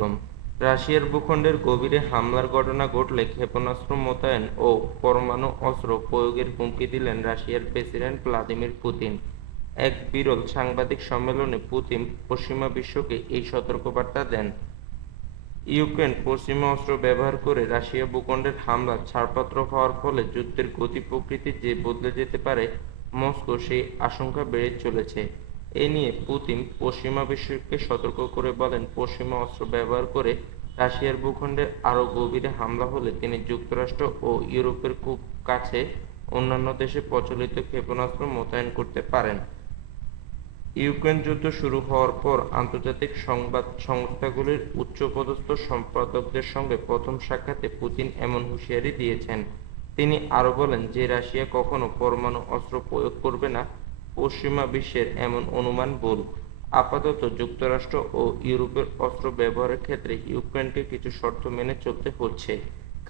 আলাইকুম। রাশিয়ার ভূখণ্ডের গভীরে হামলার ঘটনা ঘটলে ক্ষেপণাস্ত্র মোতায়েন ও পরমাণু অস্ত্র প্রয়োগের হুমকি দিলেন রাশিয়ার প্রেসিডেন্ট ভ্লাদিমির পুতিন। এক বিরল সাংবাদিক সম্মেলনে পুতিন পশ্চিমা বিশ্বকে এই সতর্কবার্তা দেন। ইউক্রেন পশ্চিমা অস্ত্র ব্যবহার করে রাশিয়া ভূখণ্ডের হামলার ছাড়পত্র হওয়ার ফলে যুদ্ধের গতি প্রকৃতি যে বদলে যেতে পারে, মস্কো সেই আশঙ্কা বেড়ে চলেছে। এ নিয়ে পুতিন পশ্চিমা বিশ্বকে সতর্ক করে বলেন, পশ্চিমা অস্ত্র ব্যবহার করে রাশিয়ার ভূখণ্ডে আরও গভীরে হামলা হলে তিনি যুক্তরাষ্ট্র ও ইউরোপের খুব কাছে অন্যান্য দেশে প্রচলিত ক্ষেপণাস্ত্র মোতায়েন করতে পারেন। ইউক্রেন যুদ্ধ শুরু হওয়ার পর আন্তর্জাতিক সংবাদ সংস্থাগুলির উচ্চপদস্থ সম্পাদকদের সঙ্গে প্রথম সাক্ষাতে পুতিন এমন হুঁশিয়ারি দিয়েছেন। তিনি আরও বলেন যে রাশিয়া কখনো পরমাণু অস্ত্র প্রয়োগ করবে না, পশ্চিমা বিশ্বের এমন অনুমান ভুল। আপাতত যুক্তরাষ্ট্র ও ইউরোপের অস্ত্র ব্যবহারের ক্ষেত্রে ইউক্রেনকে কিছু শর্ত মেনে চলতে হচ্ছে।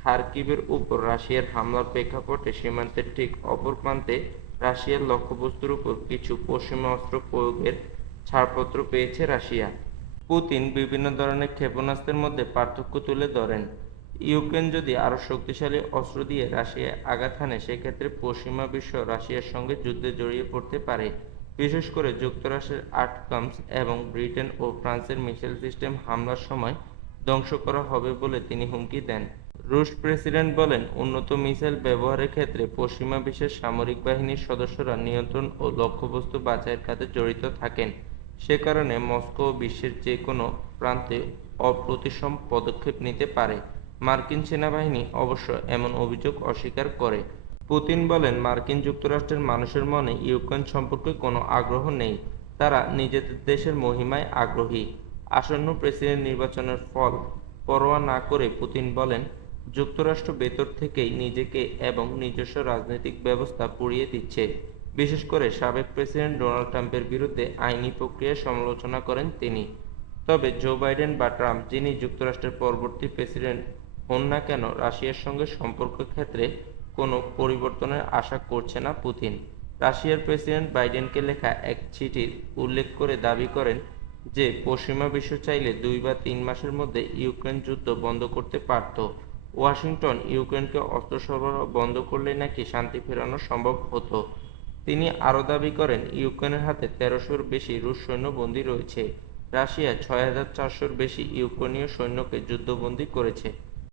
খারকিভের উপর রাশিয়ার হামলার প্রেক্ষাপটে সীমান্তের ঠিক অপর প্রান্তে রাশিয়ার লক্ষ্যবস্তুর উপর কিছু পশ্চিমা অস্ত্র প্রয়োগের ছাড়পত্র পেয়েছে রাশিয়া। পুতিন বিভিন্ন ধরনের ক্ষেপণাস্ত্রের মধ্যে পার্থক্য তুলে ধরেন। ইউক্রেন যদি আরও শক্তিশালী অস্ত্র দিয়ে রাশিয়ায় আঘাত হানে, সেক্ষেত্রে পশ্চিমা বিশ্ব রাশিয়ার সঙ্গে যুদ্ধে জড়িয়ে পড়তে পারে। বিশেষ করে যুক্তরাষ্ট্রের আটকামস এবং ব্রিটেন ও ফ্রান্সের মিসাইল সিস্টেম হামলার সময় ধ্বংস করা হবে বলে তিনি হুমকি দেন। রুশ প্রেসিডেন্ট বলেন, উন্নত মিসাইল ব্যবহারের ক্ষেত্রে পশ্চিমা বিশ্বের সামরিক বাহিনীর সদস্যরা নিয়ন্ত্রণ ও লক্ষ্যবস্তু বাছাইয়ের কাজে জড়িত থাকেন। সে কারণে মস্কো বিশ্বের যে কোনো প্রান্তে অপ্রতিসম পদক্ষেপ নিতে পারে। মার্কিন সেনাবাহিনী অবশ্য এমন অভিযোগ অস্বীকার করে। পুতিন বলেন, মার্কিন যুক্তরাষ্ট্রের মানুষের মনে ইউক্রেন সম্পর্কে কোনো আগ্রহ নেই, তারা নিজেদের দেশের মহিমায় আগ্রহী। আসন্ন প্রেসিডেন্ট নির্বাচনের ফল পরোয়া না করে পুতিন বলেন, যুক্তরাষ্ট্র ভেতর থেকেই নিজেকে এবং নিজস্ব রাজনৈতিক ব্যবস্থা পুড়িয়ে দিচ্ছে। বিশেষ করে সাবেক প্রেসিডেন্ট ডোনাল্ড ট্রাম্পের বিরুদ্ধে আইনি প্রক্রিয়ার সমালোচনা করেন তিনি। তবে জো বাইডেন বা ট্রাম্প যিনি যুক্তরাষ্ট্রের পরবর্তী প্রেসিডেন্ট হন না কেন, রাশিয়ার সঙ্গে সম্পর্কের ক্ষেত্রে কোনো পরিবর্তনের আশা করছে না পুতিন। রাশিয়ার প্রেসিডেন্ট বাইডেনকে লেখা এক চিঠির উল্লেখ করে দাবি করেন যে পশ্চিমা বিশ্ব চাইলে 2 বা 3 মাসের মধ্যে ইউক্রেন যুদ্ধ বন্ধ করতে পারত। ওয়াশিংটন ইউক্রেনকে অস্ত্র সরবরাহ বন্ধ করলেই নাকি শান্তি ফেরানো সম্ভব হতো। তিনি আরও দাবি করেন, ইউক্রেনের হাতে 1300-র বেশি রুশ সৈন্য বন্দী রয়েছে। রাশিয়া 6400-র বেশি ইউক্রেনীয় সৈন্যকে যুদ্ধবন্দী করেছে।